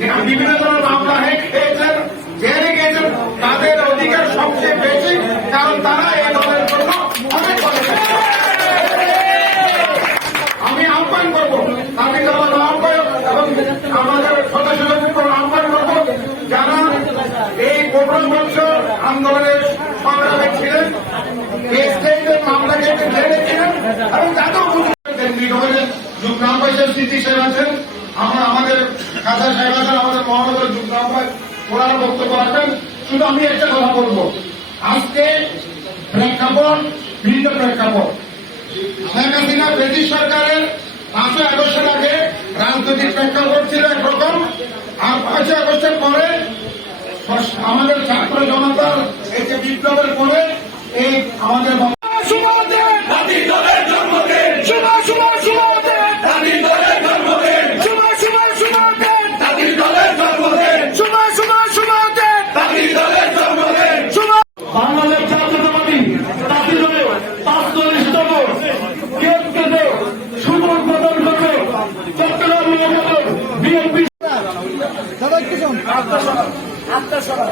যেখানে বিভিন্ন ধরনের মামলা খেয়েছেন জেলে গিয়েছেন, তাদের অধিকার সবচেয়ে বেশি, কারণ তারা এই দলের জন্য অনেক আমি আহ্বান করব, আমি আমার আহ্বায়ক এবং আমাদের সদস্যদের আহ্বান করব, যারা এই পনেরো বছর আন্দোলনের সংগ্রামে ছিলেন, এই স্টেজের মামলা কেটে জেলে ছিলেন এবং তাতেও যুগ আমরা আমাদের খাজা সাহেব আছেন আমাদের মহানগর যুগ নাম ওনারা বক্তব্য রাখবেন শুধু আমি একটা কথা বলব। আজকে প্রেক্ষাপট, ভিন্ন প্রেক্ষাপট। শেখ হাসিনা ব্রিটিশ সরকারের পাঁচই আগস্টের আগে রাজনৈতিক প্রেক্ষাপট ছিল একরকম। আর পাঁচই আগস্টের পরে আমাদের ছাত্র জনতার এই যে বিপ্লবের পরে এই আমাদের বিএনপি আত্মা সভা।